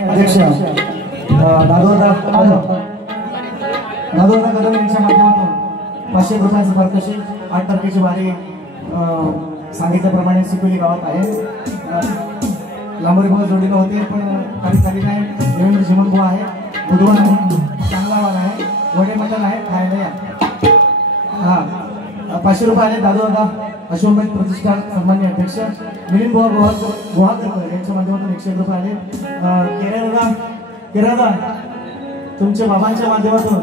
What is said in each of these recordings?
अध्यक्ष दादोदा कदम यांच्या माध्यमातून 500 रुपयांचं पारितोषिक 8 तारखेची वारी सांगितल्याप्रमाणे सिकोली गावात आहे. लांबोरी भाऊ जोडीला होते पण काही नाही. देवेंद्र जीवन भाऊ आहे, बुधवार चांगला वार आहे, वडे मटण आहे, खायला या. 500 रुपये आले. दादोदा अशोकमेध प्रतिष्ठान सन्मान्य अध्यक्ष मिलिंद गुहागरकर यांच्या माध्यमातून 101 रुपये आले. केरादा तुमच्या बाबांच्या माध्यमातून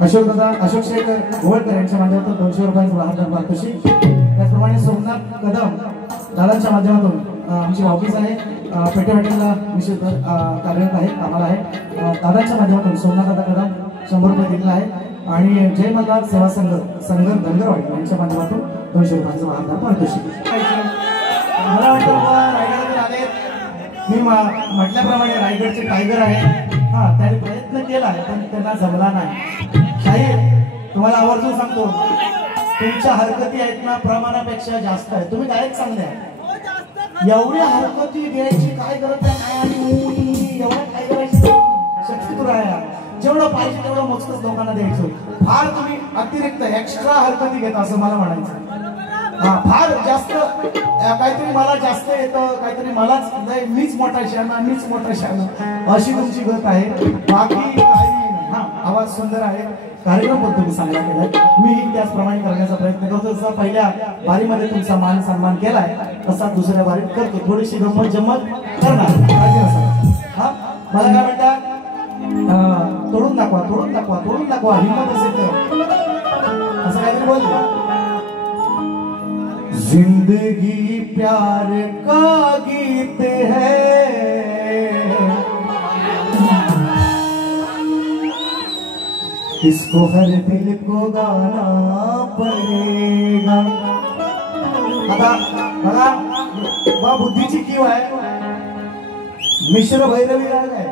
अशोक शेखर गोवळकर यांच्या माध्यमातून 200 रुपयांचं वाहन पारितोषिक. त्याचप्रमाणे सोमनाथ कदम दादांच्या माध्यमातून आमची ऑफिस आहे पेटे हॉटेलला निश्चित कार्यरत आहे, कामाला आहे. दादांच्या माध्यमातून सोमनाथ दादा कदम 100 रुपये दिलेला आहे. आणि जय मल्हार सेवा संघ धनगरवाडी यांच्या माध्यमातून 200 रुपयांचं वाहन पारितोषिक. मला वाटतं रायगडातून आले. मी म्हटल्याप्रमाणे रायगडचे टायगर आहे. त्यांनी प्रयत्न केला पण त्यांना जमला नाही. शाहीर तुम्हाला आवर्जून सांगतो, तुमच्या हरकती आहेत ना प्रमाणापेक्षा जास्त आहे. तुम्ही गायक चांगले आहे, एवढ्या हरकती द्यायची काय गरज आहे? आणि एवढ्या काय करायची शक्ती तुला आहे. जेवढं पाहिजे तेवढं मोजकच लोकांना द्यायचं. फार तुम्ही अतिरिक्त एक्स्ट्रा हरकती घेता असं मला म्हणायचं. फार जास्त काहीतरी मला जास्त येतं, काहीतरी मलाच मीच मोठा शान अशी तुमची गत आहे. बाकी काही नाही. आवाज सुंदर आहे, कार्यक्रम पण तुम्ही चांगला केलाय. मी त्याचप्रमाणे करण्याचा प्रयत्न करतो. जसा पहिल्या वारीमध्ये तुमचा मान सन्मान केलाय तसा दुसऱ्या वारीत करतो. थोडीशी गंमत जम्मत करणार. मला काय म्हणतात, तोडून दाखवा हिम्मत असेल तर असं काहीतरी बोलतो. जिंदगी प्यार का गीत है, इसको हर दिल को गाना पड़ेगा. आता बघा बा बुद्धीची कीव आहे. मिश्र भैरवी राग आहे.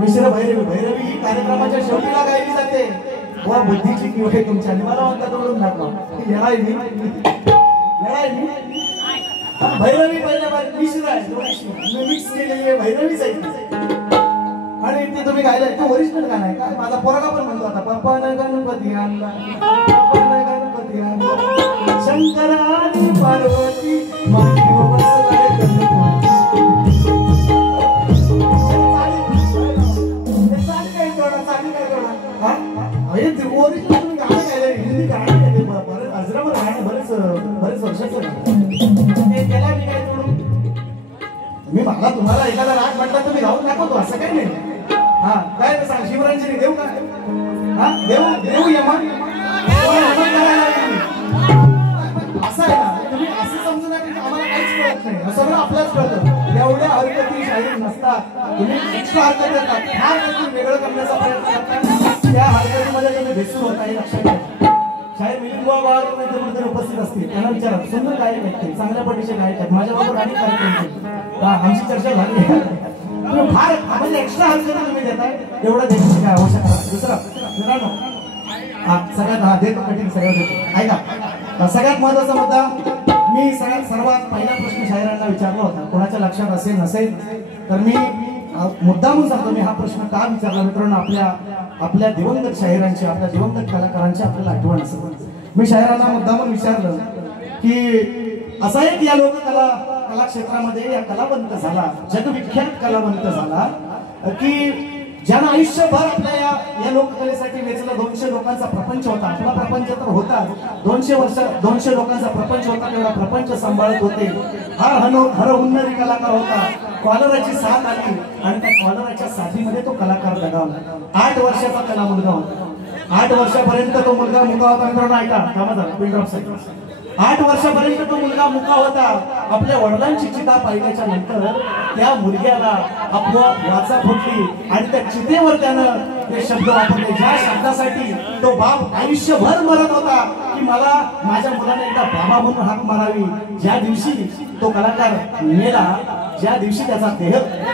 मिश्र भैरवी ही कार्यक्रमाच्या शेवटीला गायली जाते. वा बुद्धीची कीव आहे तुमच्या. आणि मला म्हणतात तोडून दाखवा. भैरवी मिश्र आहे, मिक्स केलेली भैरवीच आहे. आणि ते तुम्ही गायलाय तो ओरिजिनल गाणं आहे का? माझा पोरगा पण म्हणतो आता, पप्पा न गणपती आणला, शंकराने पार्वती मी मला तुम्हाला एखादा राग म्हटला तुम्ही गाऊन दाखवतो असं काही नाही. काय सांग शिवरांजली देऊ का? देऊ यमा असं आहे ना. तुम्ही असं समजू नका की आम्हाला काहीच कळत नाही. सगळं आपल्याच कळतं. एवढ्या हरकती शाहीर नसतात. तुम्ही एक्स्ट्रा हरकत करतात, फार काहीतरी वेगळं करण्याचा प्रयत्न करतात. त्या हरकतीमध्ये तुम्ही भेसूर होता हे लक्षात घ्या. शाहीर मिलिंद कुठेतरी उपस्थित असतील, त्यांना विचारा. सुंदर गायक आहेत, चांगल्या पटीचे गायक आहेत. माझ्याबरोबर अनेक कार्यक्रम आमची चर्चा झाली. फार म्हणजे एक्स्ट्रा हरकत तुम्ही देताय, एवढं द्यायची काय आवश्यक आहे? दुसरं मित्रांनो, सगळ्यात देतो कठीण सगळं देतो. ऐका, सगळ्यात महत्वाचा मुद्दा मी सर्वात पहिला प्रश्न शाहिरांना विचारला होता. कोणाच्या लक्षात असेल नसेल तर मी मुद्दामून सांगतो. मी हा प्रश्न का विचारला मित्रांनो, आपल्या दिवंगत शाहिरांची, आपल्या दिवंगत कलाकारांची आपल्याला आठवण असेल. मी शाहिरांना मुद्दामून विचारलं की असा एक या लोककला क्षेत्रामध्ये या कलावंत झाला, जगविख्यात कलावंत झाला की ज्यानं आयुष्यभर आपल्या या लोककलेसाठी वेचलं. 200 लोकांचा प्रपंच होता. आपला प्रपंच तर होता, 200 लोकांचा प्रपंच होता. तेवढा प्रपंच सांभाळत होते. हर हुन्नरी कलाकार होता. कॉलराची साथ आली आणि त्या कॉलराच्या साथीमध्ये तो कलाकार दगावला. 8 वर्षाचा कला मुलगा होता. 8 वर्षापर्यंत तो मुलगा मुका होता. मित्रांनो ऐका, कामा झाला पिन ड्रॉप साठी. 8 वर्षापर्यंत तो मुलगा मुका होता. आपल्या वडिलांची चिता पाहिल्याच्या नंतर त्या मुलग्याला आपोआप वाचा फुटली आणि त्या चितेवर त्यानं ते शब्द वापरले, ज्या शब्दासाठी तो बाप आयुष्यभर मरत होता की मला माझ्या मुलाने एकदा बाबा म्हणून हाक मारावी. ज्या दिवशी तो कलाकार मेला, ज्या दिवशी त्याचा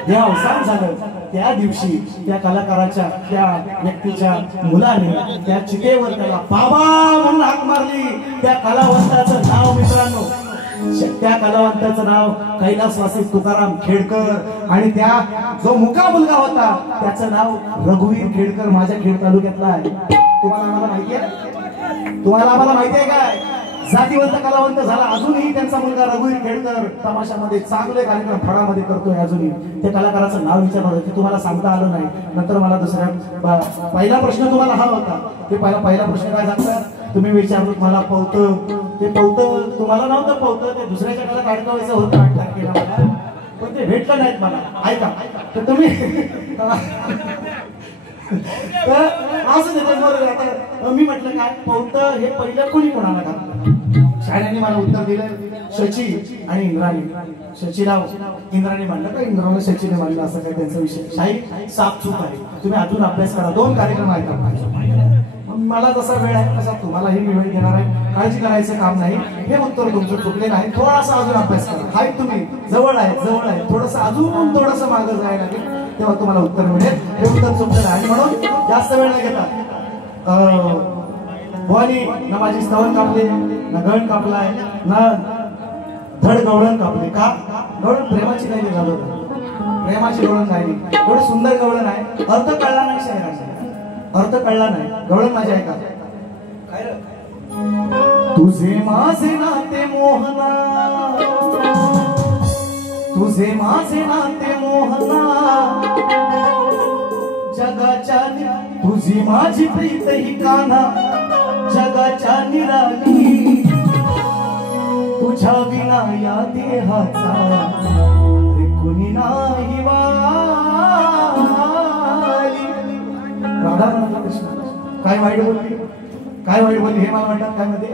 देहावसान झालं, त्या दिवशी त्या कलाकाराच्या, त्या व्यक्तीच्या मुलाने त्या चितेवर त्याला बाबा म्हणून हाक मारली. त्या कलावंताचं नाव मित्रांनो त्या कलावंताचं नाव कैलासवासी तुकाराम खेडकर आणि त्या जो मुका मुलगा होता त्याचं नाव रघुवीर खेडकर माझ्या खेड तालुक्यातला आहे. तुम्हाला आम्हाला माहिती आहे? तुम्हाला आम्हाला माहिती आहे काय? जातीवंत कलावंत झाला. अजूनही त्यांचा मुलगा रघुवीर खेडकर तमाशामध्ये चांगले कार्यक्रम फळामध्ये करतोय. अजूनही त्या कलाकाराचं नाव विचारलं होतं ते तुम्हाला सांगता आलं नाही. नंतर मला दुसऱ्या पहिला प्रश्न तुम्हाला हा होता. ते पहिला प्रश्न काय सांगतात? तुम्ही विचारलं मला पवतं ते पवतं तुम्हाला नव्हतं पवतं ते दुसऱ्याच्या काळात अडकवायचं होतं 8 तारखेला मला पण ते भेटलं नाहीत मला. ऐका तर तुम्ही असं त्याच्याबरोबर आता मी म्हटलं काय पवतं हे पहिलं कोणी कोणाला घातलं? शाळेने मला उत्तर दिलं शची आणि इंद्राणी. शचीला इंद्राने मांडलं का इंद्राला शचीने मांडलं असं काय त्यांचा विषय. शाही सापचूक आहे. तुम्ही अजून अभ्यास करा. 2 कार्यक्रम आहेत. मला जसा वेळ आहे तसा तुम्हालाही मी वेळ घेणार आहे. काळजी करायचं काम नाही. हे उत्तर तुमचं चुकलेलं आहे. थोडासा अजून अभ्यास करा. हाय तुम्ही जवळ आहे थोडंसं अजून थोडंसं मागं जायला लागेल तेव्हा तुम्हाला उत्तर मिळेल. हे उत्तर चुकलेलं आहे म्हणून जास्त वेळ नाही घेता. भवानी ना माझी स्तवन कापली ना गण कापलाय ना धड गवळण कापली. का गवळण प्रेमाची नाही निघालो प्रेमाची गवळण नाही. एवढं सुंदर गवळण आहे. अर्थ कळला नाही शायराचा. अर्थ कळला नाही. गवळण माझ्या ऐका. तुझे माझे नाते मोहना तुझे माझे नाते मोहना जगाच्या तुझी माझी प्रीत ही कान्हा जगाच्या निराली तुझ्या विना या देहाचा कुणी नाही वाली. राधा म्हणाला कृष्ण काय वाईट बोलली हे मला म्हणतात काय मध्ये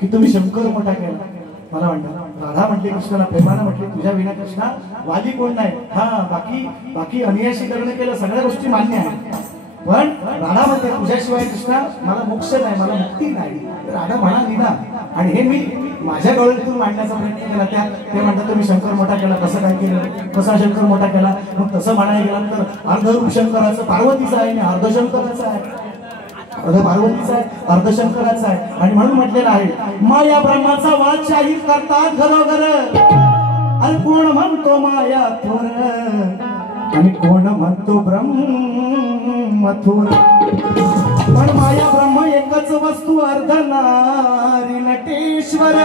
की तुम्ही शंकर मोठा केला. मला म्हणतात राधा म्हटली कृष्णाला प्रेमानं म्हटली तुझ्या विना कृष्णा वाली कोण नाही. हा बाकी अनियाशी लग्न केलं सगळ्या गोष्टी मान्य आहेत पण राधा म्हणते तुझ्याशिवाय कृष्णा मला मोक्ष नाही मला मुक्ती नाही. राधा म्हणाली ना आणि हे मी माझ्या गवळीतून मांडण्याचा प्रयत्न केला. ते म्हणतात तुम्ही शंकर मोठा केला. कसं काय केलं? कसा शंकर मोठा केला? मग तसं म्हणायला गेला तर अर्धरूप शंकराचं पार्वतीचं आहे आणि अर्धशंकराचं आहे. अर्ध पार्वतीचा आहे अर्धशंकराचा आहे. आणि म्हणून म्हटलेलं आहे माया ब्रह्माचा वाद शाहीर करतात घरोघर आणि कोण म्हणतो माया थोर आणि कोण म्हणतो ब्रह्म थोर. पण माया ब्रह्म एकच वस्तू अर्ध नारी नटेश्वर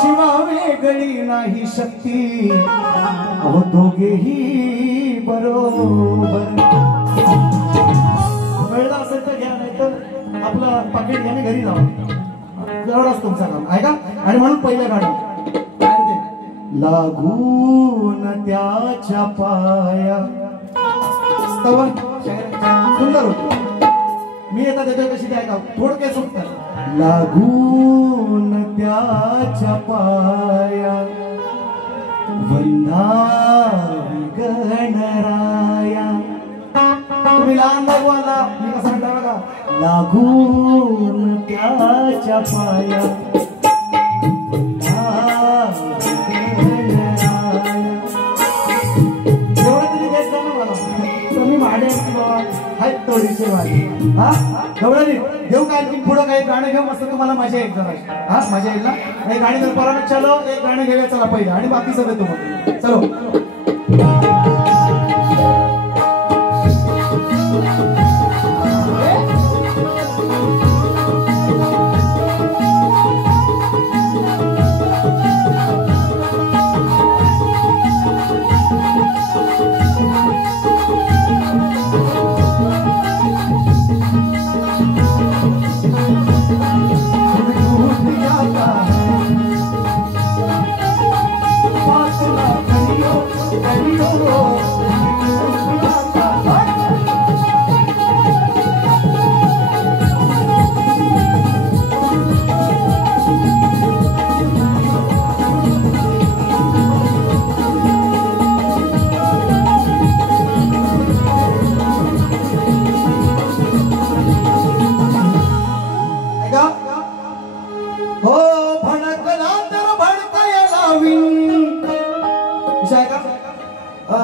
शिवा वेगळी नाही शक्ती अहो दोघेही बरोबर. कळलं असेल तर घ्या नाही तर आपलं पाकिट घ्याने घरी जाऊ. एवढाच तुमचा काम आहे का? आणि म्हणून पहिलं गाणं लागून त्याच्या पाया स्तवन सुंदर होत. मी आता देतोय कशी द्या का थोडक्यात सुटतात. लागून त्याच्या पाया वंदावी गणराया. तुम्ही लहान बाबूला मी कसं म्हणता बघा लागून त्याच्या पाया घेऊ काय पुढं काही गाणं घेऊ मस्त तुम्हाला मजा येईल जरा. हा मजा येईल ना. आणि गाणी जर परत चलो एक गाणं घेऊया चला पहिलं आणि बाकी सगळं तुम्हाला चलो.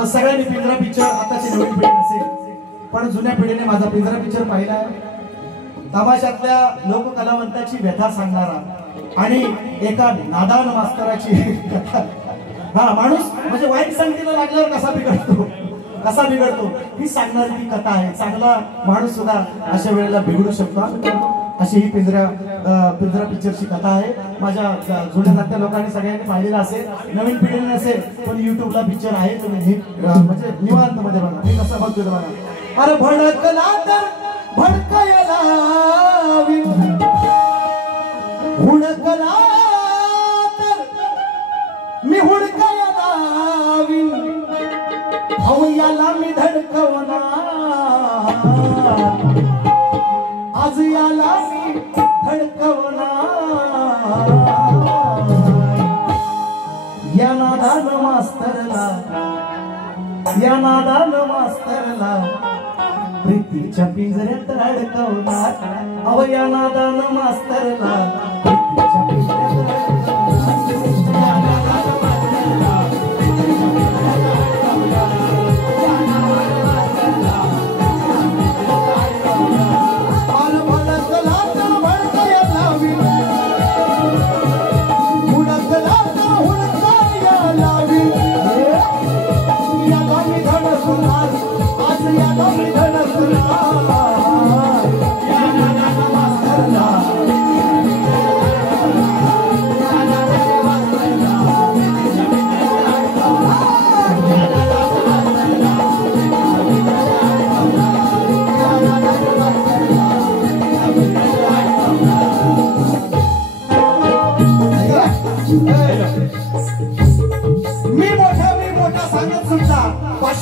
सगळ्यांनी पिंजरा पिक्चर आताची नवीन पिढी नसेल पण जुन्या पिढीने माझा पिंजरा पिक्चर पाहिलाय. तमाशातल्या लोक कलावंताची व्यथा सांगणारा आणि एका नादान मास्तराची कथा. हा माणूस म्हणजे वाईट संगतीला लागल्यावर कसा बिघडतो ही सांगणारी ती कथा आहे. चांगला माणूस सुद्धा अशा वेळेला बिघडू शकतो. अशी ही पिंजरा पिक्चरची कथा आहे. माझ्या जुन्या नात्या लोकांनी सगळ्यांनी पाहिलेला असेल, नवीन पिढीने असेल, पण युट्यूबला पिक्चर आहे. तुम्ही म्हणजे निवांत मध्ये बघा. मी कसं बघतोय बघा. अरे भडकला तर भडकायला हुडकला तर मी हुडकायला अहो याला मी धडकवणार आज याला मी धडकवणार या नादान मास्तरला प्रीतीच्या पिंजऱ्यात अडकवणार. अहो या नादान मास्तरला प्रीतीच्या पिंजऱ्यात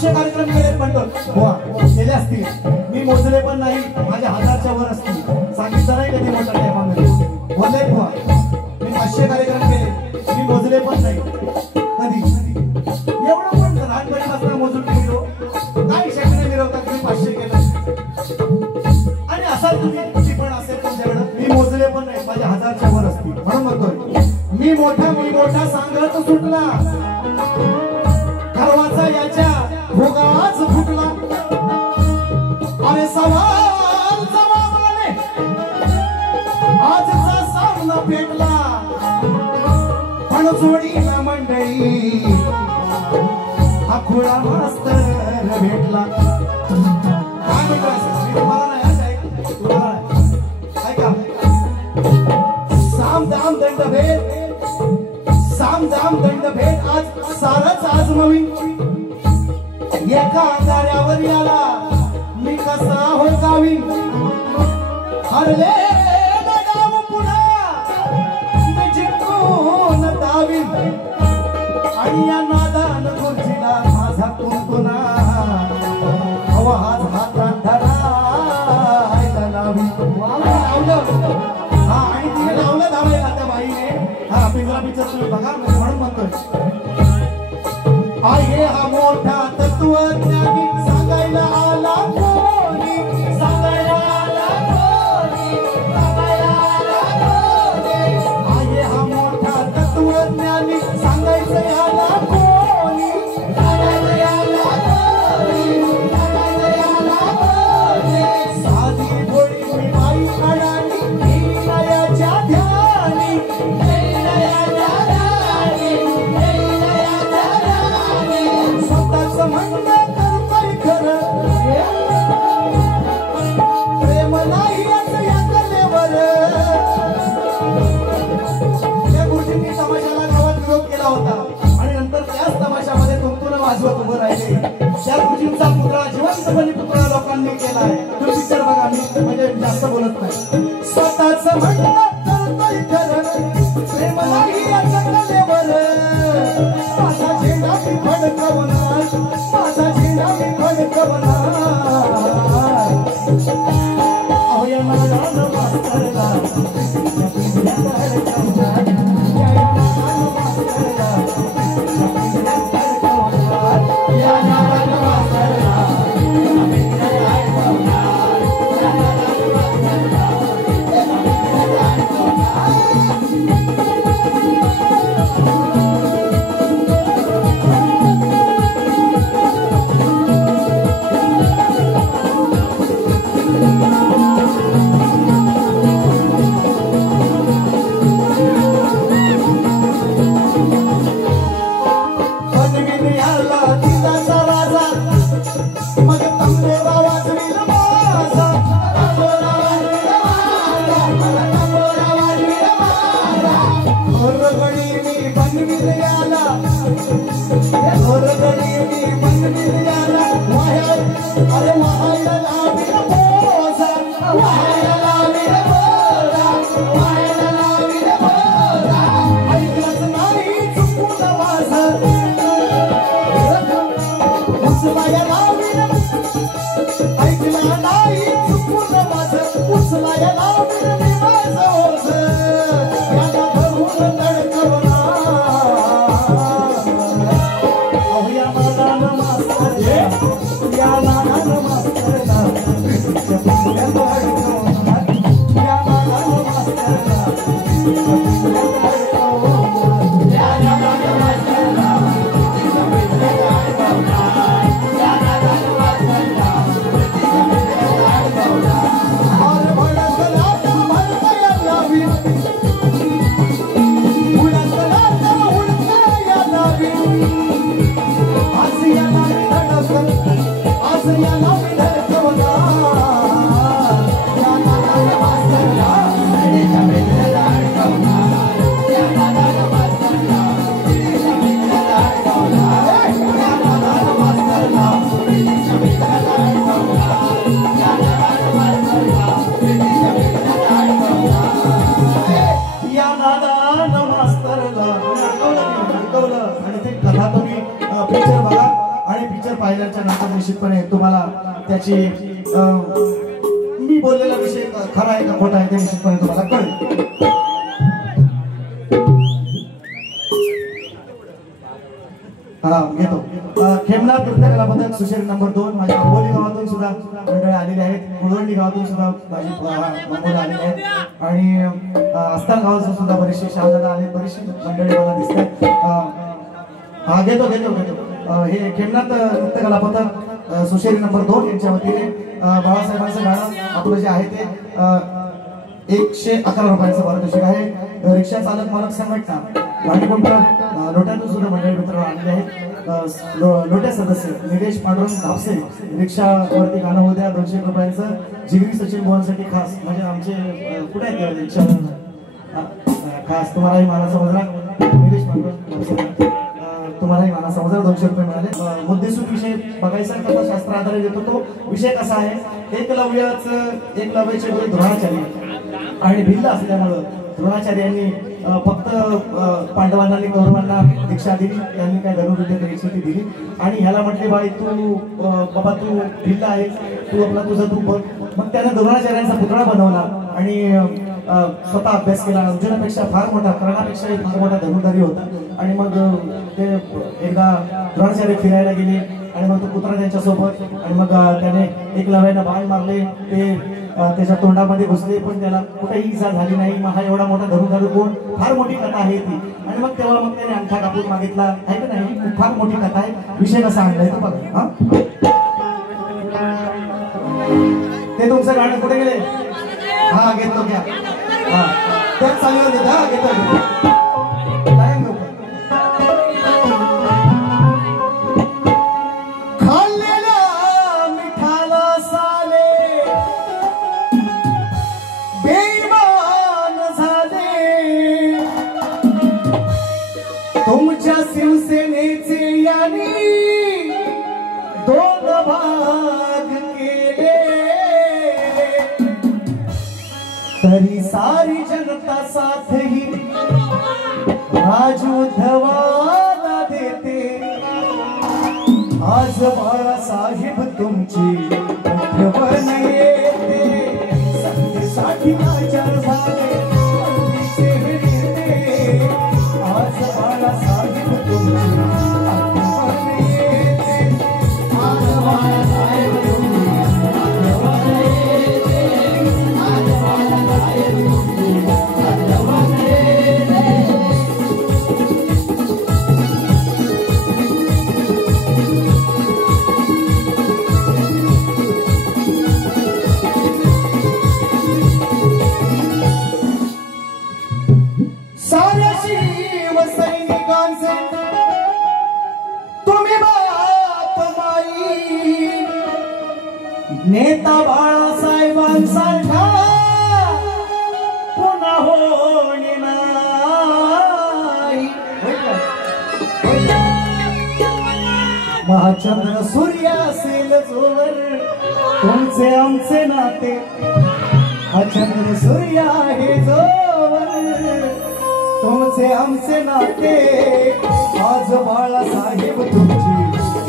कार्यक्रम केले पण केले असतील. मी मोजले पण नाही, माझ्या 1000च्या वर असतील. सांगितलं नाही कधी मोठ्या टायमामध्ये बोलले. मी 500 कार्यक्रम केले, मी मोजले पण नाही कधी. एवढं पण लहानपणीपासून मोजून ठेवलो. काही शेकडे मिरवतात मी 500 केलं. आणि असाल तुम्ही पण असेल तुमच्याकडं. मी मोजले पण नाही, माझ्या 1000च्या वर असतील. म्हणून म्हणतोय मी मोठा सांगत सुटला खरवाचा याच्या भोगाच फुटला. अरे सवाल जवाबाने आजचा सामना पेटला. पण जोडीला मंडळी हा खुळा मास्तर भेटला. काय म्हणतोय मी तुम्हाला नाही ऐका. साम दाम दंड भेट आज सारच आजमावी. एका आजाऱ्यावर याला मी कसा हो गावी. हरले गाव पुन्हा मी जिंकून दावीन. आणि या नादान खुर्चीला माझा कुंकुना आवाज हातात धरायला लावी. लावलं हा आणि तिने लावलं धावायला त्या बाईने. हा पिंजरा पिक्चर तुम्ही बघा. म्हणून म्हणतोय आहे हा मोठा तत्वज्ञानी सांगायला आला कोणी. आहे हा मोठा तत्वज्ञानी सांगायचं आला कोणी. साधी गोळी मी बाई अडाणी नयाच्या ध्यानी. स्वतःच म्हणणं करतोय खरं प्रेम नाही या कलेवर. त्या गुरुजींनी तमाशाला गावात विरोध केला होता आणि नंतर त्याच तमाशामध्ये तुमतुन वाजवत उभं राहिले. त्या गुरुजींचा पुतळा जिवंतपणे पुतळा लोकांनी केलाय. तुम्ही पिक्चर बघा. मी म्हणजे जास्त बोलत नाही. स्वतःच म्हणणं करतोय खरं प्रेम नाही या कलेवर. माझा झेंडा मी फडकवणार. माझा झेंडा मी फडकवणार. अहो या नादान मास्तरला प्रीतीच्या पिंजऱ्यात अडकवणार. या नादान मास्तरला प्रीतीच्या पिंजऱ्यात अडकवणार. या नादान मास्तरला प्रीतीच्या पिंजऱ्यात अडकवणार. या नादान मास्तरला प्रीतीच्या पिंजऱ्यात अडकवणार. अरे वाहायला लावी बोजा वाहायला लावी बोजा वाहायला लावी बोजा ऐकलंच नाही चुकून माझं उचलाया लावी ऐकलं नाही चुकून माझं उचलाया लावी मी माझं ओझ याला धरून तडकवला अवया नादान मास्तर या नादान मास्तरला तुझ्या पुण्यात अडकवला या नादान मास्तरला तुझ्या पुण्यात अडकवला या नादान मास्तरला तुझ्या पुण्यात अडकवला या नादान मास्तरला तुझ्या पुण्यात अडकवला और भडकला तर भडकया लावी उडकला तर उडकया लावी आज याला मी धडकल आज याला मी धडकवला या नादान मास्तरला तुझ्या पुण्यात अडकवला या नादान मास्तरला तुझ्या पुण्यात अडकवला या नादान मास्तरला तुझ्या पुण्यात अडकवला या नादान मास्तरला तुझ्या पुण्यात अडकवला या नादान मास्तरला अडकवलं आणि ते कथा तुम्ही पिक्चर बघा आणि पिक्चर पाहिल्याच्या नंतर निश्चितपणे तुम्हाला त्याची मी बोललेला विषय खरा आहे का खोटा आहे ते निश्चितपणे तुम्हाला कळेल. हा घेतो खेमनाथ नृत्यकला पथक सुशेरी नंबर 2 माझ्या अंबोली गावातून सुद्धा मंडळी आलेली आहेत कुळवंडी गावातून सुद्धा माझी मंडळी आलेली आहेत आणि अस्ताल गावातून सुद्धा बरेचसे शहादादा आले बरीचशी मंडळी मला दिसतात. हा घेतो हे खेमनाथ नृत्यकला पथक सुशेरी नंबर 2 यांच्या वतीने बाळासाहेबांचं गाणं आपलं जे आहे ते 111 रुपयाचं पारितोषिक आहे. रिक्षा चालक मालक संघटना वाणीकुंट्र लोट्यातून सुद्धा मंडळी मित्र आलेले आहेत. लोट्या सदस्य निलेश पांडुरंग धापसे रिक्षावरती गाणं होऊ द्या 200 रुपयांचं. जिगरी सचिन बोलसाठी खास म्हणजे आमचे कुठे आहेत रिक्षा खास तुम्हालाही माना समजला निलेश पांडुरंग धापसे तुम्हालाही माना समजला 200 रुपये मिळाले. मुद्देसूद विषय बघायचा कथा शास्त्र आधारित येतो. तो विषय कसा आहे एकलव्याचे गुरु द्रोणाचार्य आणि भिल्ल असल्यामुळं द्रोणाचार्यांनी फक्त पांडवांना आणि कौरवांना दीक्षा दिली. त्यांनी काय धनुर्विद्या दीक्षा दिली आणि ह्याला म्हटले बाई तू बाबा तू भिल्ल आहे तू आपला तुझं तू बघ. मग त्याने द्रोणाचार्यांचा पुतळा बनवला आणि स्वतः अभ्यास केला. अर्जुनापेक्षा फार मोठा कर्णापेक्षाही फार मोठा धनुर्धारी होता आणि मग ते एकदा द्रोणाचार्य फिरायला गेले आणि मग तो पुतळा त्यांच्यासोबत आणि मग त्याने एकलव्यानं बाण मारले ते त्याच्या तोंडामध्ये घुसले पण त्याला कुठेही इजा झाली नाही. मग हा एवढा मोठा धनुर्धारी कोण फार मोठी कथा आहे ती. आणि मग तेव्हा मग त्याने अंगठा कापून मागितला आहे का नाही फार मोठी कथा आहे. विषय कसा आणलाय तो बघा. हा ते तुमचं गाणं कुठे गेले हा घेतो घ्या हा त्याच चालू देत हा घेतो खाल्लेल्या मिठाला साले बेईमान झाले तुमच्या शिवसेनेचे यांनी 2 भाग केले तरी सारी जनता साथ ही राज उद्धवाला देते. आज बाळासाहेब तुमची आठवण येते संधीसाठी आचार झाले आज बाळासाहेब तुमची आठवण येते आज बाळासाहेब तुमची आठवण येते आज बाळासाहेब तुमची आठवण येते. साऱ्या शिवसैनिकांचे तुम्ही बाप माई नेता बाळासाहेबांसारखा पुन्हा होणे नाही. महाचंद्र सूर्य सूर्य असेल जोवर तुमचे आमचे नाते चंद्र सूर्य आहे जोवर तुमचे आमचे नाते आज बाळासाहेब तुमची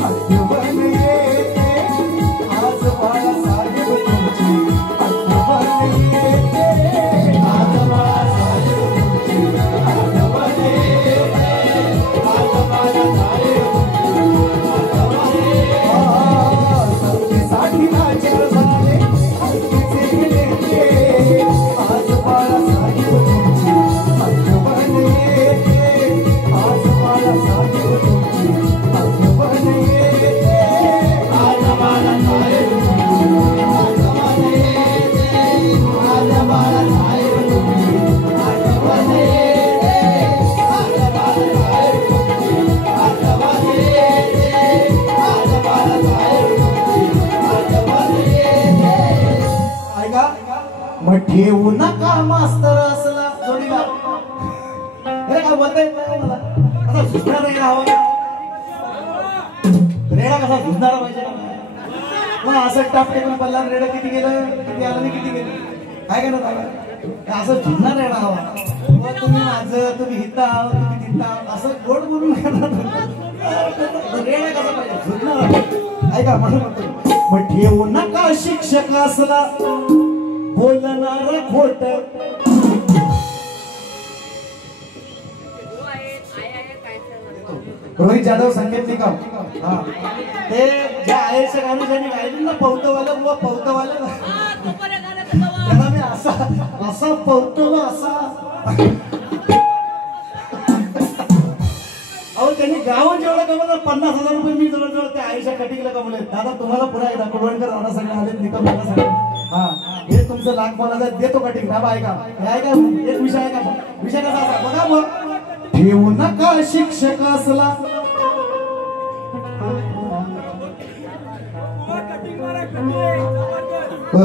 आठवण येते आज बाळासाहेब तुमची आठवण येते आज बाळासाहेब तुमची आठवण येते आज बाळासाहेब सत्तेसाठी नाचर झाले हत्तीचे नेते आज बाळासाहेब तुमची आठवण येते आज बाळासाहेब तुमची आठवण येते आज बाळासाहेब तुमची आठवण येते आज बाळासाहेब तुमची आठवण येते आज बाळासाहेब तुमची आठवण येते आज बाळासाहेब मग ठेवू नका मास्तर असला जोडीला हे काय बोलता येत नाही मला आता सुचणार नाही हवा रेडा कसा सुचणारा पाहिजे मग असं टाप टेकून पल्ला रेडा किती गेलं किती आलं नाही किती गेलं काय केलं दादा असं झुलणार रेडा हवा मग तुम्ही माझं तुम्ही हिता आहो तुम्ही तिथं आहो असं गोड बोलून रेडा कसा पाहिजे झुलणार ऐका म्हणून म्हणतो मग ठेवू नका शिक्षक असला बोलणारा खोट रोहित जाधव संकेत निकम हा ते ज्या आयच्या गाणं ज्यांनी गायली ना पौतवालं व पौतवालं त्यांना मी असा असा पौतवा असा अहो त्यांनी गावून जेवढं कमवलं 50,000 रुपये मी जवळजवळ त्या आईच्या कटिंगला कमवले दादा तुम्हाला पुन्हा एकदा कुडवणकर राणा सगळे आले निकम राणा सगळे हा हे तुमचं लाख मला देतो कटिंग दाबा ऐका हे ऐका एक विषय आहे का विषय कसा असा बघा मग ठेवू नका शिक्षक असला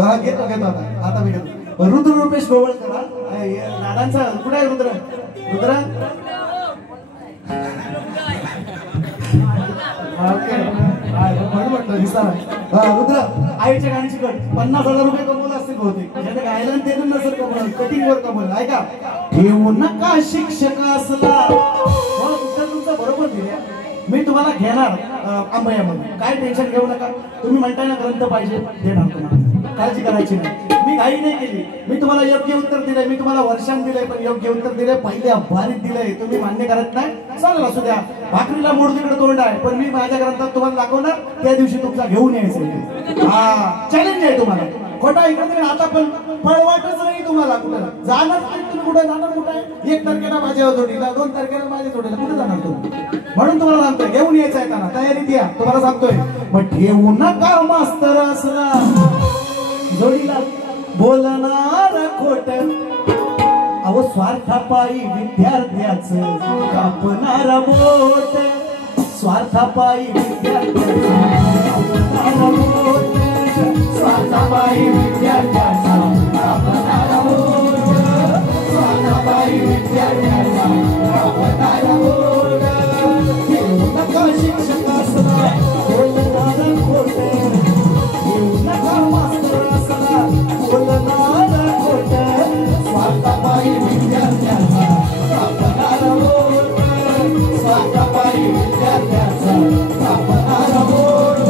हा घेतो घेतो आता मी घेतो रुद्र रुपेश गोवळकर दादांचा कुठे आहे रुद्र रुद्र रुद्र आईच्या गाण्याची कट 50,000 रुपये कमवलं असतील बहुतेक त्याने गायला ते नसेल कमवलं कटिंग वर कमवलं ऐका ठेवू नका शिक्षक असला उत्तर तुमचं बरोबर दिले मी तुम्हाला घेणार आंबयामध्ये काय टेन्शन घेऊ नका तुम्ही म्हणताय ना ग्रंथ पाहिजे देणार तुम्हाला काळजी करायची नाही मी घाई नाही केली मी तुम्हाला योग्य उत्तर दिलंय मी तुम्हाला वर्षांत दिलंय पण योग्य उत्तर दिलंय पहिल्या भारीत दिलंय तुम्ही मान्य करत नाही चालेल असू द्या भाकरीला मोडतीकडे तोंड आहे पण मी माझ्या ग्रंथात तुम्हाला दाखवणार त्या दिवशी तुमचा घेऊन यायचं हा चॅलेंज आहे तुम्हाला खोटा इकडे आता पण पळवाटच नाही तुम्हाला कुठं जाणार नाही तुम्ही कुठे जाणार कुठे 1 तारखेला माझ्या जोडीला 2 तारखेला माझ्या जोडीला कुठे जाणार तुम्ही म्हणून तुम्हाला सांगतोय घेऊन यायचं आहे त्यांना तयारी द्या तुम्हाला सांगतोय मग ठेवू नका मास्तर असला जोडीला बोलणार खोट अहो स्वार्थापायी विद्यार्थ्याचं कापणारा बोट स्वार्थापायी विद्यार्थ्याचं कापणारा बोट स्वार्थापायी विद्यार्थ्याचा कापणारा बोट स्वार्थापायी विद्यार्थ्याचा कापणारा बोट ठेवू नका शिक्षक असला बोलणारा खोट ठेवू नका मास्तर असला बोलणारा खोट स्वार्थापायी विद्यार्थ्याचा कापणारा बोट स्वार्थापायी विद्यार्थ्याचा कापणारा बोट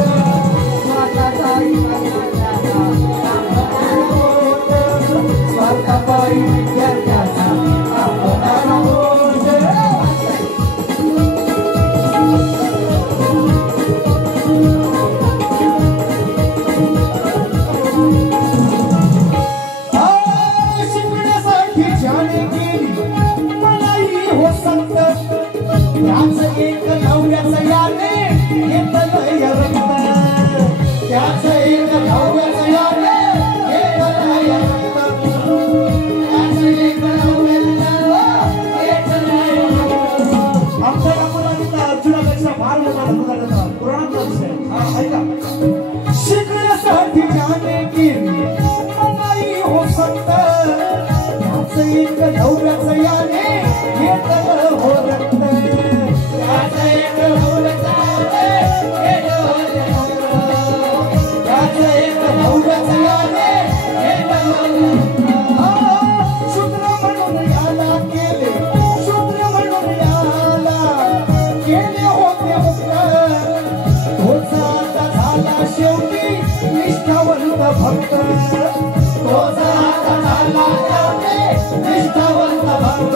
शेवटी निष्ठावंत भक्त तोच राजा झाला शेवटी निष्ठावंत भक्त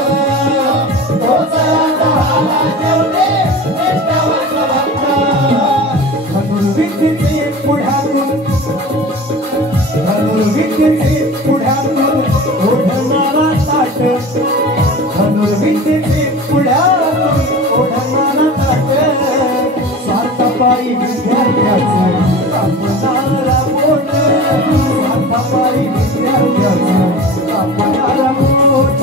तोच राजा झाला शेवटी निष्ठावंत भक्त धनुर्विद्येचे पुढ्यातून ओढणारा ताट धनुर्विद्येचे पुढ्यातून ओढणारा ताट स्वार्थपायी विद्यार्थ्याचं कापणारा बोट स्वार्थपायी विद्यार्थ्याचं कापणारा बोट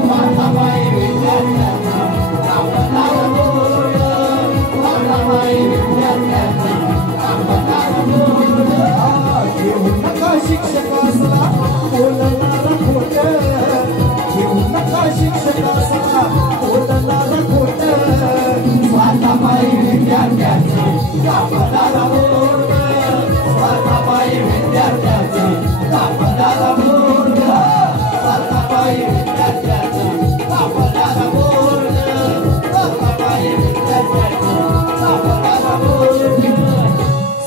स्वार्थपायी विद्यार्थ्याचं कापणारा बोट स्वार्थपायी विद्यार्थ्याचं कापणारा बोट घेऊ नका शिक्षकासला बोलणारा खोट घेऊ नका शिक्षकासला बोलणारा खोट स्वार्थपायी विद्यार्थ्याचे कापणारा बोट स्वार्थपायी विद्यार्थ्याचे कापणारा बोट स्वार्थपायी विद्यार्थ्याचे कापणारा बोट स्वार्थपायी विद्यार्थ्याचे कापणारा बोट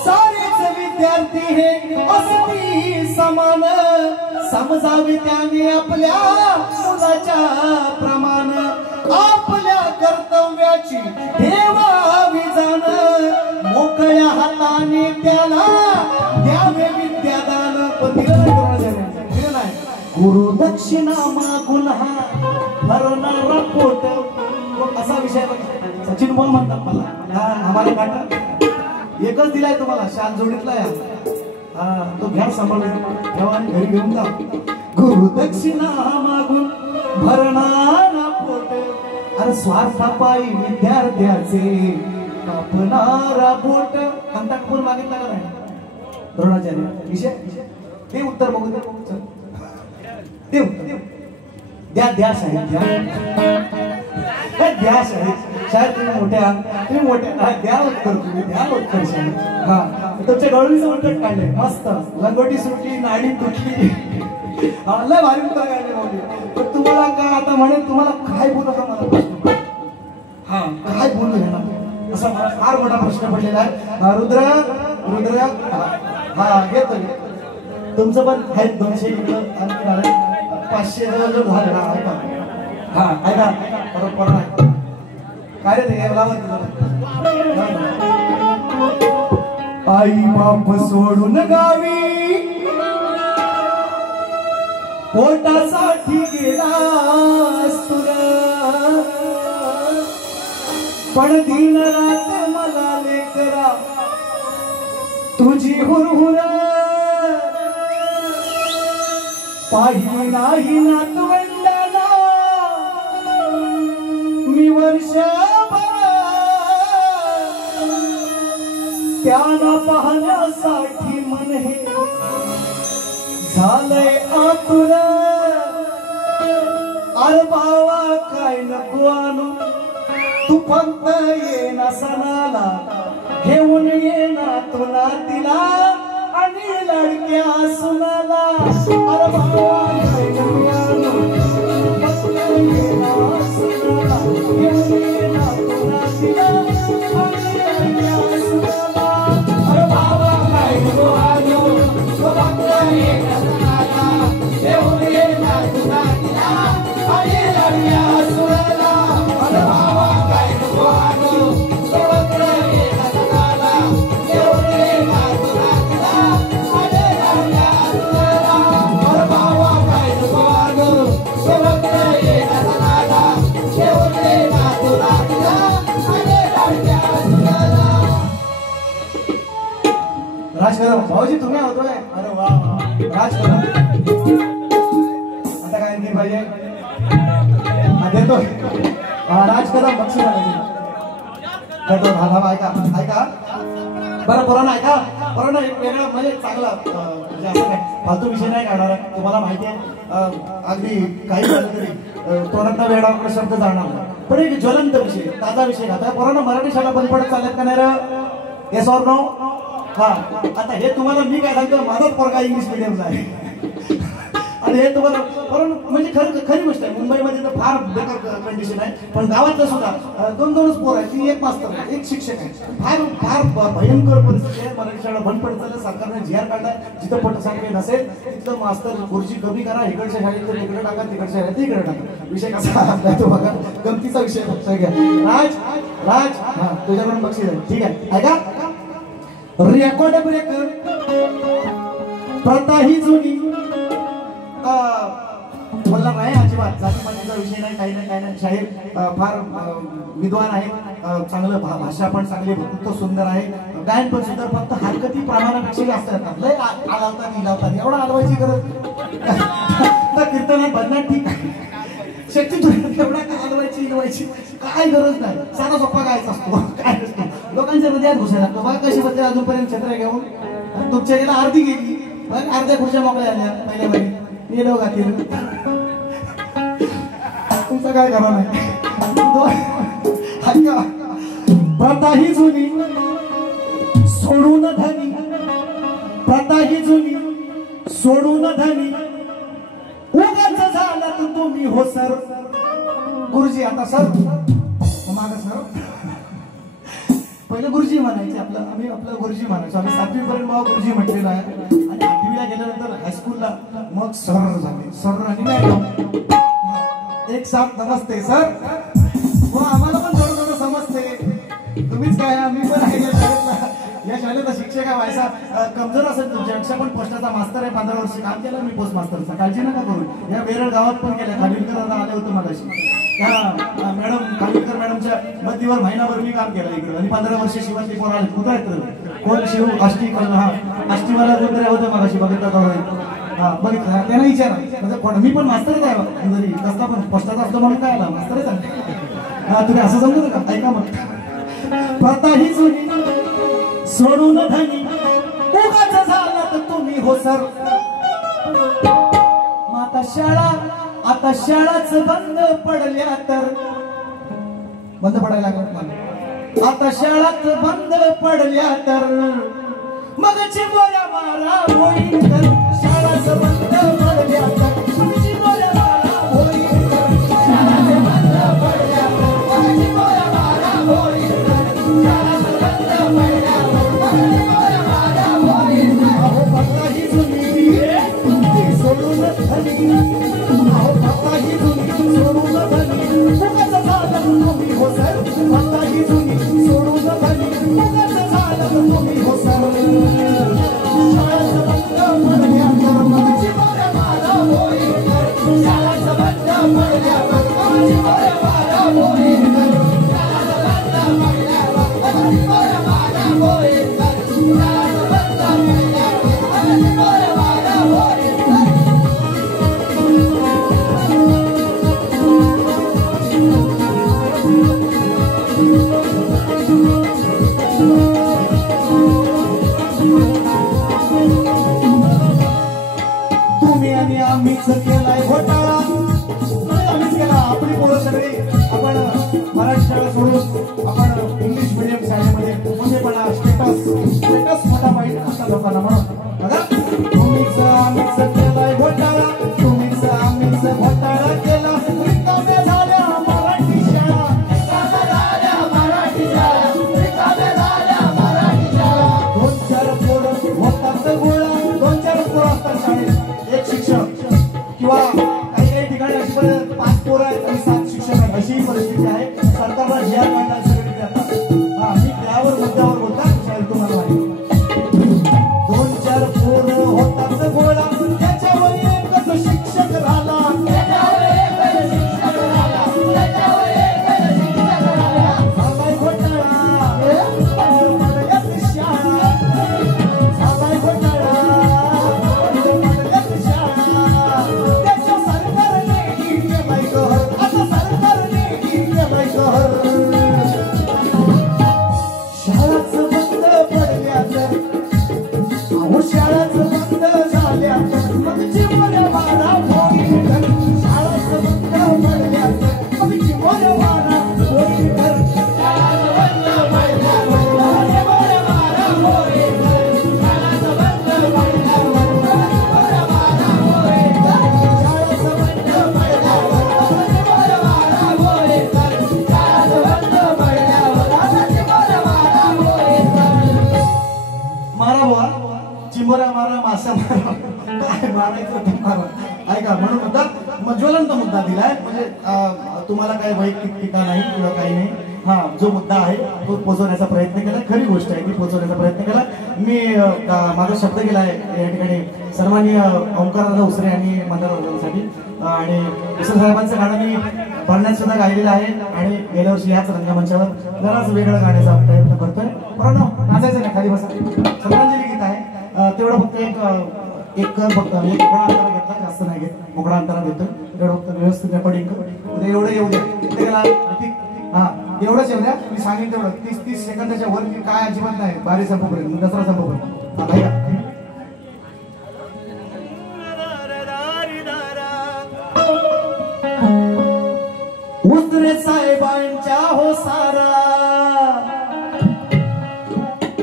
सारेच विद्यार्थी हे असती समान समजावे त्याने आपल्या मुलाच्या प्रमाण आपल्या कर्तव्याची ठेवावी जाण मोकळ्या हाताने त्याला द्यावे विद्यादान पण दिलं नाही गुरु दक्षिणा मागून हा भरणारा पोट असा विषय सचिन बोल म्हणतात मला आम्हाला काटा एकच दिलाय तुम्हाला शान जोडीतला या तो घ्या सांभाळून ठेवा आणि घरी घेऊन जा गुरु दक्षिणा मागून भरणारा पोट अरे स्वार्थपायी विद्यार्थ्याचे कापणारा बोट कंटाकपूर मागितला का नाही द्रोणाचार्य विषय ते उत्तर बघू दे ते उत्तर द्या साहेब द्या साहेब तुम्ही मोठ्या द्या उत्तर साहेब हा तुमच्या गळूचं उलट काढले मस्त लंगोटी सुटली नाडी तुटली लय भारी उत्तर काढले पण तुम्हाला काय आता म्हणे तुम्हाला काय बोलू का मला हा काय बोलू ना असा मला फार मोठा प्रश्न पडलेला आहे रुद्र हा घेतो तुमचं पण आहे 200 इकडं 500 जवळ झालं ना ऐका हा ऐका बरोबर काय रे ते आई बाप सोडून गावी पोटासाठी गेलास तुला पण दिन रात मला लेकरा तुझी हुरहुर पाहिली नाही नातवंडाला मी वर्षभर त्याला पाहण्यासाठी मन हे झालंय आतुर अरे बावा काय नको आणू तू फक्त ये ना सणाला घेऊन ये ना तुला तिला आणि लडक्या सुनाला अरे बावा काय नको आणू फक्त ये ना सणाला घेऊन ये ना तुला तिला आणि लडक्या सुनाला अरे बावा काय नको आणू फक्त ये ना सणाला घेऊन ये ना तुला तिला आणि लडक्या सुनाला अरे बावा काय नको आणू फक्त ये ना सणाला घेऊन ये ना तुला तिला आणि लडक्या सुनाला अरे बावा काय नको आणू फक्त ये ना सणाला घेऊन ये ना तुला तिला आणि लडक्या सुनाला राजकदम भाऊजी तुम्ही होतोय अरे वा राजकदम आता काय आणखी पाहिजे देतो राजकदम बक्षीस देतो ऐका बरं पुराण ऐका पुराण एक वेगळा म्हणजे चांगला म्हणजे असं काय फालतू विषय नाही काढणार तुम्हाला माहिती आहे अगदी काही झालं तरी तोंडातला वेगळा शब्द जाणार पण एक ज्वलंत विषय ताजा विषय घाता पुराण मराठी शाळा बंद पडत चालत का नाही रे येस ऑर नो हा आता हे तुम्हाला मी काय सांगतो माझाच पोरगा इंग्लिश मिडियमचा आहे आणि हे तुम्हाला म्हणजे खरी गोष्ट आहे. मुंबईमध्ये तर फार बेकार कंडिशन आहे, पण गावातलं सुद्धा दोनच पोर आहे, ती एक मास्तर एक शिक्षक आहे. फार भयंकर परिस्थिती आहे. मराठी शाळा बंद पडत चाललं, सरकारने जी आर काढलाय, जिथं पटसंख्या नसेल तिथं मास्तर खुर्ची कमी करा, इकडच्या शाळेत तिकडे टाका, तिकडच्या शाळेत तिकडे टाका. विषय कसा असला तो बघा, गमतीचा विषय फक्त घ्या. राज हा तुझ्याकडून बक्षीस आहे, ठीक आहे. ऐका, रेकॉर्ड ब्रेकर प्रथा ही जुनी बोलणार नाही अजिबात. जातीपातीचा विषय नाही, काही नाही. शाहीर फार विद्वान आहे, चांगलं भाषा पण चांगली, वक्तृत्व सुंदर आहे, गायन पण सुंदर. फक्त हरकती प्रमाणापेक्षा जास्त येतात. लय आलावतात एवढा आलवायची गरज कीर्तनात बदनात ठीक आहे, शक्ती एवढा आलवायची काय गरज नाही. साधा सोपा गायचा असतो, काय नसतो. लोकांच्या हृदयात घुसायला लागतो. बघा कशी बदले अजूनपर्यंत छत्र घेऊन तुमच्या गेला अर्धी गेली, अर्ध्या खुर्च्या मोकळ्या आल्या पहिल्या महिने नेलो घातील. तुमचं काय करा नाही. प्रथा ही जुनी सोडून धनी, प्रथा ही जुनी सोडून धनी, उगाच झाला तर तुम्ही हो सर. गुरुजी आता सर माग सर, पहिलं गुरुजी म्हणायचे. आम्ही आपलं गुरुजी म्हणायचो. आम्ही 7वी पर्यंत बाबा गुरुजी म्हटलेलं आहे, आणि 8वीला गेल्यानंतर हायस्कूलला मग सर झाले. सर आणि नाही एक साथ नमस्ते सर. आम्हाला पण थोडं थोडं समजते, तुम्हीच काय आम्ही पण आहे या शाळेतला शिक्षक आहे. व्हायचा कमजोर असेल तुमच्यापेक्षा, पण पोस्टाचा मास्तर आहे. 15 वर्ष काम केलं मी पोस्ट मास्टरचा, काळजी नका करू. या वेरळ गावात पण केल्या. खालीलकर आले होते मगाशी, त्या मॅडम खालीलकर मॅडमच्या मतीवर महिनाभर मी काम केलं इकडे, आणि 15 वर्ष शिवाजी पोर आले. कुठं आहेत कोण शिव आष्टी, हा आष्टीवाला कोणतरी होतं मगाशी, बघितलं हा बघितलं त्यांना विचारा. म्हणजे मी पण मास्तरच आहे जरी कसला, पण पोस्टाचा असतो म्हणून काय आला मास्तरच आहे. हा तुम्ही असं समजू नका. ऐका मग, प्रथा ही जुनी सोडून धनी, उगाच झाला तर तुम्ही हो सर. आता शाळाच बंद पडल्या तर, बंद पडायला लागलं. आता शाळाच बंद पडल्या तर मग चिमोऱ्या मारा होईल तर. शाळाच बंद पडल्या तर चिमोऱ्या मारा होईल तर. शाळाच बंद पडल्या तर मग चिमोऱ्या मारा होईल तर. शाळाच बंद पडल्या तर मग चिमोऱ्या मारा होईल तर. अहो प्रथा ही जुनी सोडून धनी, अहो प्रथा ही जुनी सोडून धनी, उगाच झालं तुम्ही हो सर. प्रथा ही जुनी सोडून धनी, उगाच झालं तुम्ही हो सर. शाळाच बंद पडल्या तर मग चिमोऱ्या मारा होईल तर. शाळाच बंद पडल्या तर मग चिमोऱ्या मारा होईल तर. शाळाच बंद पडल्या तर मग चिमोऱ्या मारा होईल तर. शाळाच बंद पडल्या तर मग चिमोऱ्या मारा होईल तर. तुम्ही आणि आम्हीच केलाय घोटाळा, आम्हीच केला. आपली पोरं सगळी आपण मराठी शाळा सोडून आपण इंग्लिश मिडियम शाळेमध्ये मोठेपणा स्टेटस मोठा पाहिजे अशा लोकांना म्हणून बघा. तुम्हीच आम्हीच केलाय घोटाळा, तुम्हीच आम्हीच घोटाळा केला. रिकाम्या झाल्या मराठी शाळा, रिकाम्या झाल्या मराठी शाळा, रिकाम्या झाल्या मराठी शाळा. 2-4 पोरं होतात गोळा, 2-4 पोरं असतात शाळेत, एक शिक्षक, किंवा काही ठिकाणी अशी 5 पोरं आहेत आणि 7 शिक्षक आहेत, अशी परिस्थिती आहे. सरकारला जी आर काढला सगळे देतात. हा मी त्यावर मुद्द्यावर बोलता शाळेत तुम्हाला माहिती. 2-4 बुवा, चिंबोऱ्या मारा, मासा मारा, काय मारायचं ते मारा. ऐका, म्हणून मुद्दा ज्वलंत मुद्दा दिलाय, म्हणजे तुम्हाला काही वैयक्तिक टीका नाही किंवा काही नाही. हा, जो मुद्दा आहे तो पोहोचवण्याचा प्रयत्न केला. खरी गोष्ट आहे ती पोहोचवण्याचा प्रयत्न केला मी. माझा शब्द केला आहे या ठिकाणी सन्माननीय ओंकारदादा उसरे आणि मंदारसाठी. आणि उसरे साहेबांचं गाणं मी भरण्यात सुद्धा गायलेलं आहे आणि गेल्या वर्षी याच रंगमंचावर जराच वेगळं गाण्याचा प्रयत्न करतोय. परंतु नाचायचं नाही, खाली बसा. श्रद्धांजली गीत आहे, तेवढं फक्त एक मोकळा अंतरा घेतला, जास्त नाही घेत, मोकळा अंतरा देतोय तेवढं फक्त व्यवस्थित रेकॉर्डिंग कर. एवढं येऊ द्या, हा एवढंच येऊ द्या. मी सांगेन तेवढं 30 सेकंदाच्या वर मी काय अजिबात नाही. बारी संपोपर्यंत, दसरा संपोपर्यंत. उसरे साहेबांच्या हो सारा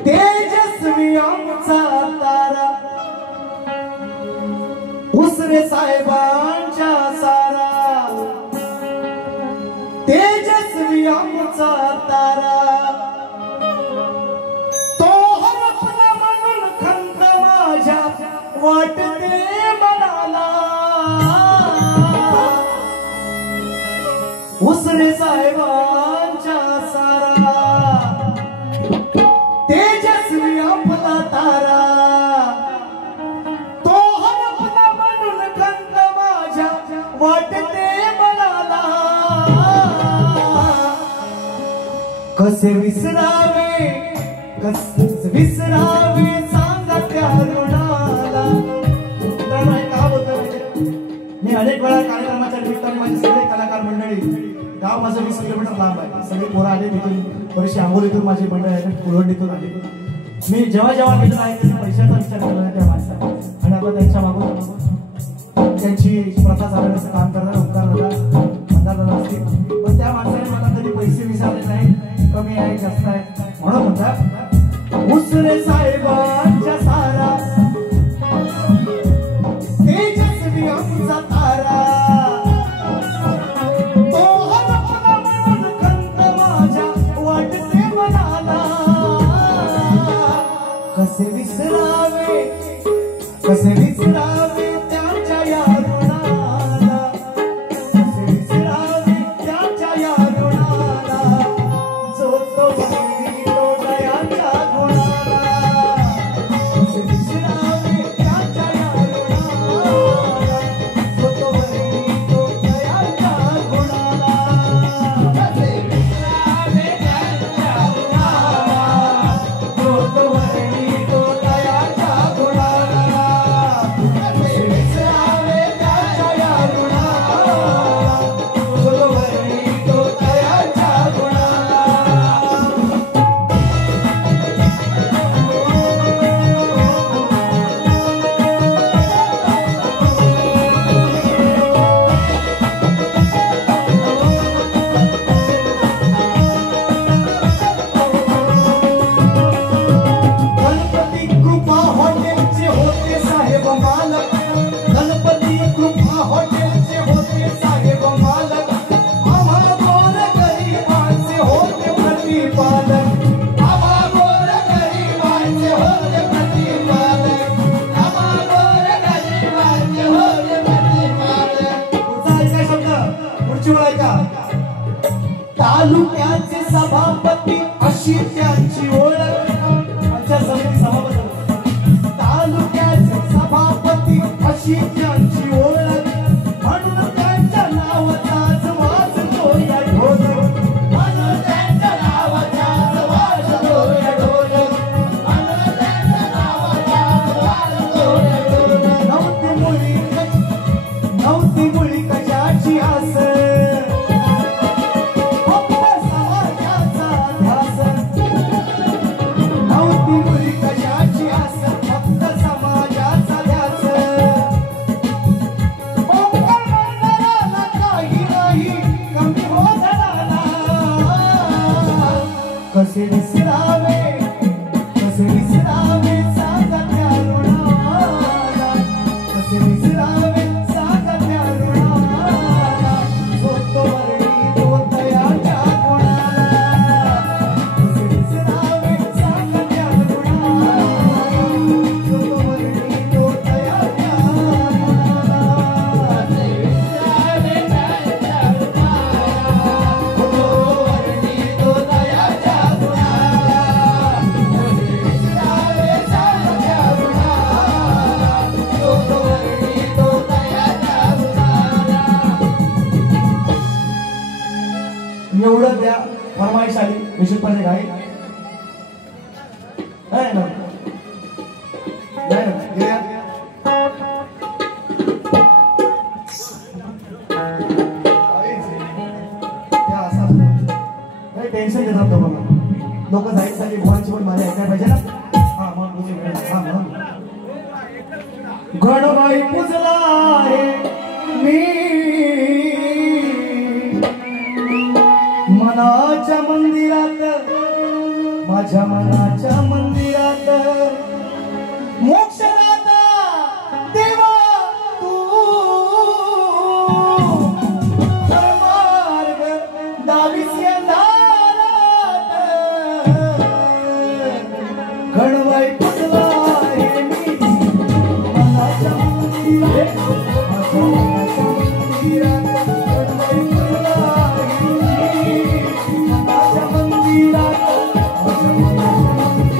तेजस्वी आमचा तारा, उसरे साहेबांच्या सारा तेजस्वी आमचा तारा, तो हरपला म्हणून खंत माझ्या वाटते मनाला. उसरे साहेबांच्या सारा तेजस्वी आपला तारा, तो हरपला म्हणून खंत माझ्या वाटते मनाला. कसे विसरावे, कसे विसरावे सांगा त्या ऋणाला. का होतं, मी अनेक वेळा कार्यक्रमाच्या निमित्ताने माझे सगळे कलाकार मंडळी, गाव माझं 20 किलोमीटर लांब आहे, सगळे पोरं आले तिथून, बरेचसे आंबोलीतून माझी मंडळी आहेत, कुलवंडीतून आले. मी जेव्हा गेलो आहे पैशाचा विचार केला नाही त्या माणसाला. आणि आता त्यांच्या मागून त्यांची प्रथा चालवण्याचं काम करणारा ओंकारदादा, मंदारदादा असतील, पण त्या माणसाने मला कधी पैसे विचारले नाही, कमी आहे जास्त आहे. म्हणून म्हणतात उसरे साहेबांच्या सारा तेजस्वी आमचा तारा, तो हरपला म्हणून खंत माझ्या वाटते मनाला. कसे विसरावे, कसे विसरावे त्यांच्या या ऋणाला, कसे विसरावे त्यांच्या या ऋणाला. जो तो भक्ती तो दयाच्या गुणाला, कसे विसरावे त्यांच्या या ऋणाला. जो तो भक्ती तो दयाच्या गुणाला, कसे विसरावे त्यांच्या ऋणाला. जो तो भक्ती तो दयाच्या गुणाला, कसे विसरावे त्यांच्या या ऋणाला. जो तो भक्ती तो दयाच्या गुणाला. गणपती कृपा हॉटेलचे होते साहेब मालक, गणपती कृपा हॉटेलचे होते साहेब मालक. आम्हा गोर गरिबांचे होते प्रतिपालक, आम्हा गोर गरिबांचे होते प्रतिपालक, आम्हा गोर गरिबांचे होते प्रतिपालक. पुढचा ऐका शब्द, पुढची वेळ ऐका. तालुक्याचे सभापती अशी त्यांची ओळख. पंचायत समिती सभापती, तालुक्याचे सभापती अशी त्यांची ओळख. म्हणून त्यांच्या नावाचाच वाजतो या ढोलक, म्हणून त्यांच्या नावाचाच वाजतो या ढोलक, म्हणून त्यांच्या नावाचाच वाजतो या ढोलक. नव्हती मुळी कशाची आस, फक्त समाजाचा ध्यास. नव्हती मुळी कशाची आस, फक्त समाजाचा ध्यास. काही घाई नाही ना टेन्शन देतात लोक जायसाठी भुवांची पण माझ्या ऐकायला पाहिजे ना. हा मग गणबाई पुजला आहे मी मनाच्या मंदिरात माझ्या मनाच्या मंदिरात मोक्षदाता देवा तू मार्ग दावीस दारात गणबाई पुजला आहे मी मनाच्या मंदिरात माझ्या मनाच्या मंदिरात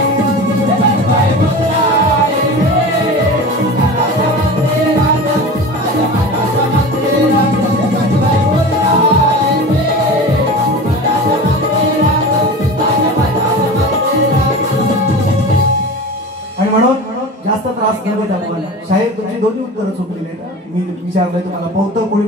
गणबाई पुजला आहे मी मनाच्या मंदिरात माझ्या मनाच्या आणि म्हणून जास्त त्रास न देता आपण शाळेत तुमची दोन्ही उत्तरं चुकलेली आहेत. मी विचारलंय तुम्हाला बहुतेक कोणी